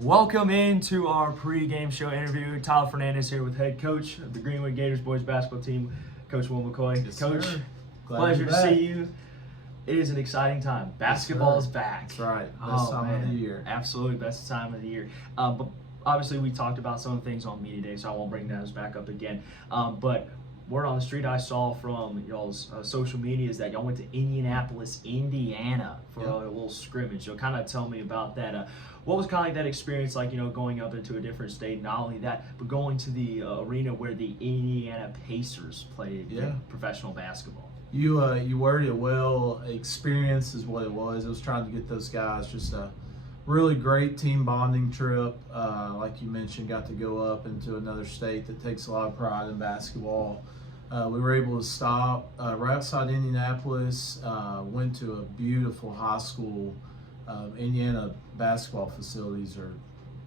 Welcome into our pregame show interview. Tyler Fernandez here with head coach of the Greenwood Gators Boys Basketball team, Coach Will McCoy. Yes, Coach, sir. pleasure to see you. It is an exciting time. Basketball is back. That's right. Best time of the year. Absolutely, best time of the year. But obviously, we talked about some things on Media Day, so I won't bring those back up again. But word on the street I saw from y'all's social media is that y'all went to Indianapolis, Indiana for a little scrimmage. So kind of tell me about that. What was kind of like that experience like, going up into a different state, not only that, but going to the arena where the Indiana Pacers played professional basketball? You worded it well. Experience is what it was. It was trying to get those guys just a really great team bonding trip. Like you mentioned, got to go up into another state that takes a lot of pride in basketball. We were able to stop right outside Indianapolis, went to a beautiful high school. Indiana basketball facilities are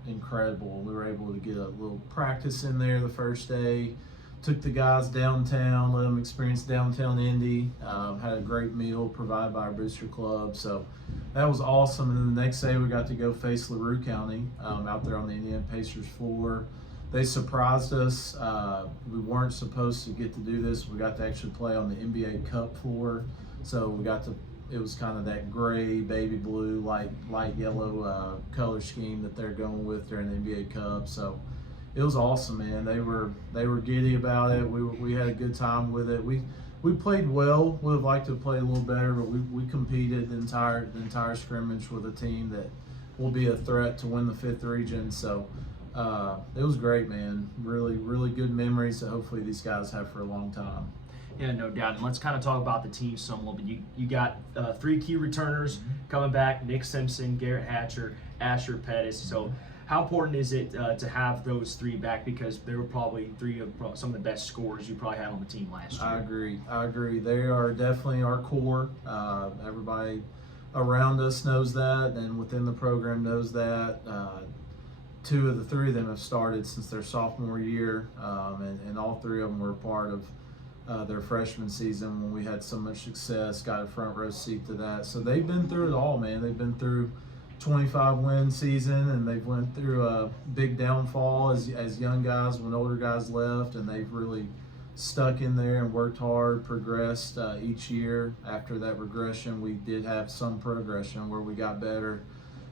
incredible. We were able to get a little practice in there the first day. Took the guys downtown, let them experience downtown Indy. Had a great meal provided by our booster club. So that was awesome. And then the next day we got to go face LaRue County out there on the Indiana Pacers floor. They surprised us. We weren't supposed to get to do this. We got to actually play on the NBA Cup floor. So we got to, it was kind of that gray, baby blue, light yellow color scheme that they're going with during the NBA Cup. So it was awesome, man. They were giddy about it. We had a good time with it. We played well. Would have liked to play a little better, but we competed the entire scrimmage with a team that will be a threat to win the 5th region. So it was great, man. Really good memories that hopefully these guys have for a long time. Yeah, no doubt. And let's kind of talk about the team some a little bit. You got 3 key returners coming back: Nick Simpson, Garrett Hatcher, Asher Pettis. So how important is it to have those 3 back, because they were probably 3 of some of the best scorers you probably had on the team last year? I agree. They are definitely our core. Everybody around us knows that, and within the program knows that. 2 of the 3 of them have started since their sophomore year, and all 3 of them were a part of their freshman season when we had so much success, got a front row seat to that. So they've been through it all, man. They've been through 25-win season, and they've went through a big downfall as young guys when older guys left, and they've really stuck in there and worked hard, progressed each year. After that regression, we did have some progression where we got better,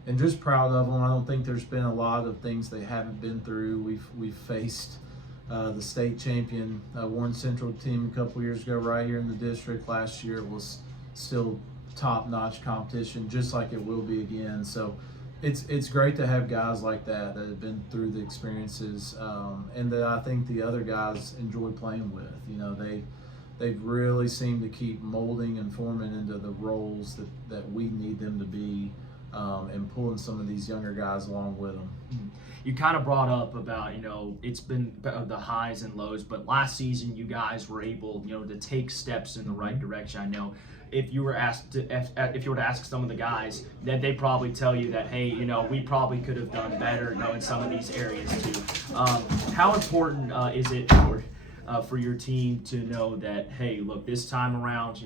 and just proud of them. I don't think there's been a lot of things they haven't been through. We've faced the state champion Warren Central team a couple years ago right here in the district. Last year it was still top-notch competition, just like it will be again. So it's great to have guys like that have been through the experiences, and that I think the other guys enjoy playing with. They've really seemed to keep molding and forming into the roles that we need them to be, and pulling some of these younger guys along with them. You kind of brought up about, it's been the highs and lows, but last season you guys were able, to take steps in the right direction. I know if you were to ask some of the guys, that they probably tell you that, hey, we probably could have done better, in some of these areas too. How important is it for your team to know that, hey, look, this time around,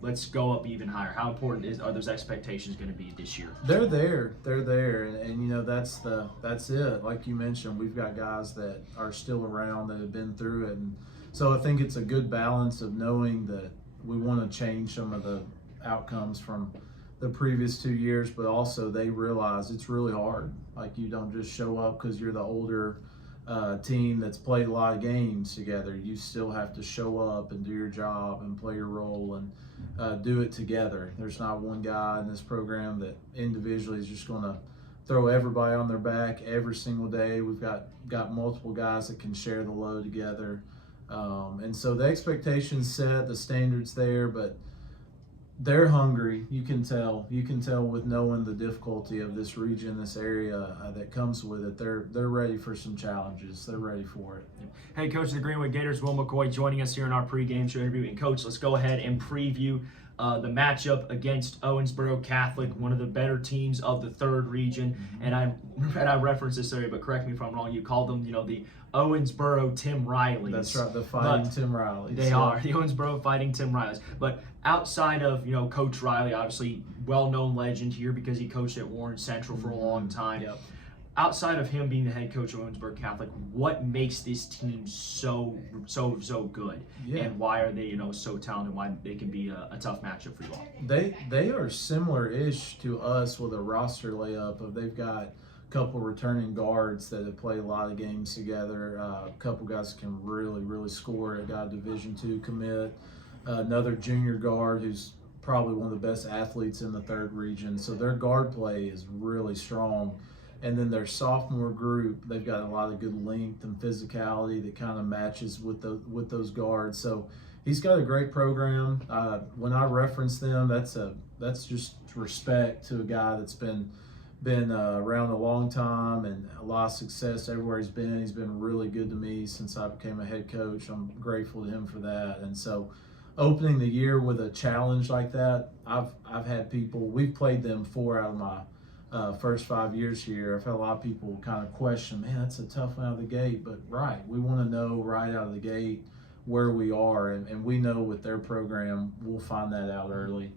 let's go up even higher? How important are those expectations going to be this year? They're there, and that's it. Like you mentioned, we've got guys that are still around that have been through it, and so I think it's a good balance of knowing that we want to change some of the outcomes from the previous 2 years, but also they realize it's really hard. Like, you don't just show up because you're the older team that's played a lot of games together. You still have to show up and do your job and play your role and do it together. There's not one guy in this program that individually is just going to throw everybody on their back every single day. We've got multiple guys that can share the load together, and so the expectations set, the standards there, but they're hungry. You can tell with knowing the difficulty of this region, this area that comes with it. They're ready for some challenges. They're ready for it. Hey, Coach of the Greenwood Gators, Will McCoy, joining us here in our pregame show interview. And Coach, let's go ahead and preview the matchup against Owensboro Catholic, one of the better teams of the 3rd region. And I referenced this area, but correct me if I'm wrong. You called them, the Owensboro Tim Rileys. That's right, the Fighting Tim Rileys. They are the Owensboro Fighting Tim Rileys. But outside of Coach Riley, obviously well-known legend here because he coached at Warren Central for a long time. Yep. outside of him being the head coach of Owensboro Catholic, what makes this team so good? Yeah. And why are they, so talented? Why they can be a tough matchup for you all? They are similar-ish to us with a roster layup of they've got a couple returning guards that have played a lot of games together. A couple guys can really score. They got a Division II commit. Another junior guard who's probably one of the best athletes in the 3rd region. So their guard play is really strong. And then their sophomore group, they've got a lot of good length and physicality that kind of matches with those guards. So he's got a great program. When I reference them, that's just respect to a guy that's been around a long time and a lot of success everywhere he's been. He's been really good to me since I became a head coach. I'm grateful to him for that. And so opening the year with a challenge like that, I've had people, we've played them 4 out of my first 5 years here. I've had a lot of people kind of question, man, that's a tough one out of the gate. But we want to know right out of the gate where we are, and we know with their program, we'll find that out early.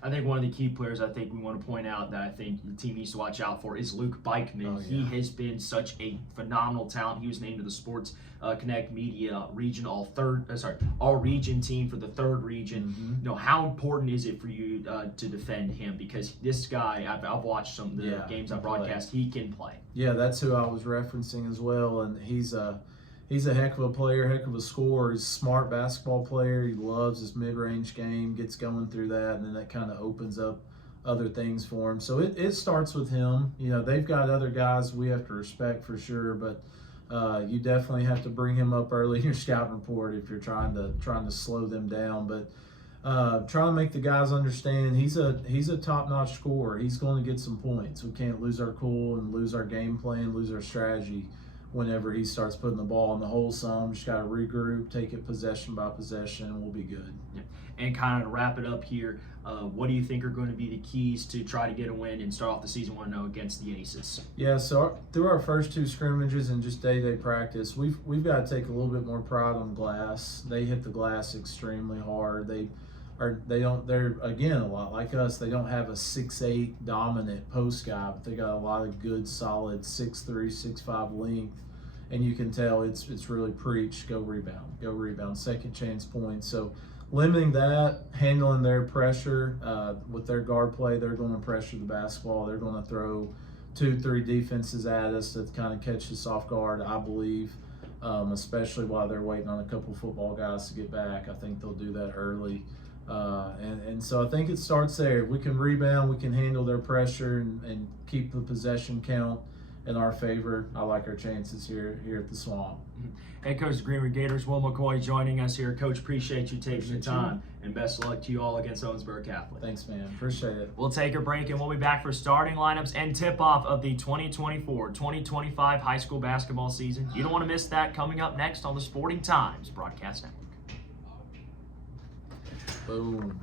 I think one of the key players I think we want to point out that I think the team needs to watch out for is Luke Bikeman. Oh, yeah. He has been such a phenomenal talent. He was named to the Sports Connect Media Region All-Region team for the 3rd region. Mm-hmm. How important is it for you to defend him? Because this guy, I've watched some of the games I broadcast. He can play. Yeah, that's who I was referencing as well, and he's a heck of a player, heck of a scorer. He's a smart basketball player. He loves his mid-range game, gets going through that, and then that kind of opens up other things for him. So it starts with him. They've got other guys we have to respect for sure, but you definitely have to bring him up early in your scouting report if you're trying to slow them down. But trying to make the guys understand he's a top-notch scorer. He's going to get some points. We can't lose our cool and lose our game plan, lose our strategy whenever he starts putting the ball in the hole some. Just got to regroup, take it possession by possession, and we'll be good. Yeah. And kind of to wrap it up here, what do you think are going to be the keys to try to get a win and start off the season 1-0 against the Aces? Yeah, so through our first 2 scrimmages and just day-to-day practice, we've got to take a little bit more pride on glass. They hit the glass extremely hard. They're again a lot like us. They don't have a 6'8" dominant post guy, but they got a lot of good solid 6'3", 6'5" length, and you can tell it's really preach, go rebound, second chance points. So limiting that, handling their pressure with their guard play, they're going to pressure the basketball. They're going to throw 2-3 defenses at us to kind of catch us off guard, I believe. Especially while they're waiting on a couple football guys to get back. I think they'll do that early. And so I think it starts there. If we can rebound, we can handle their pressure and keep the possession count in our favor. I like our chances here at the Swamp. Head coach of Greenwood Gators, Will McCoy, joining us here. Coach, appreciate you taking the time, and best of luck to you all against Owensboro Catholic. Thanks, man. Appreciate it. We'll take a break, and we'll be back for starting lineups and tip-off of the 2024-2025 high school basketball season. You don't want to miss that coming up next on the Sporting Times Broadcast Network. Boom.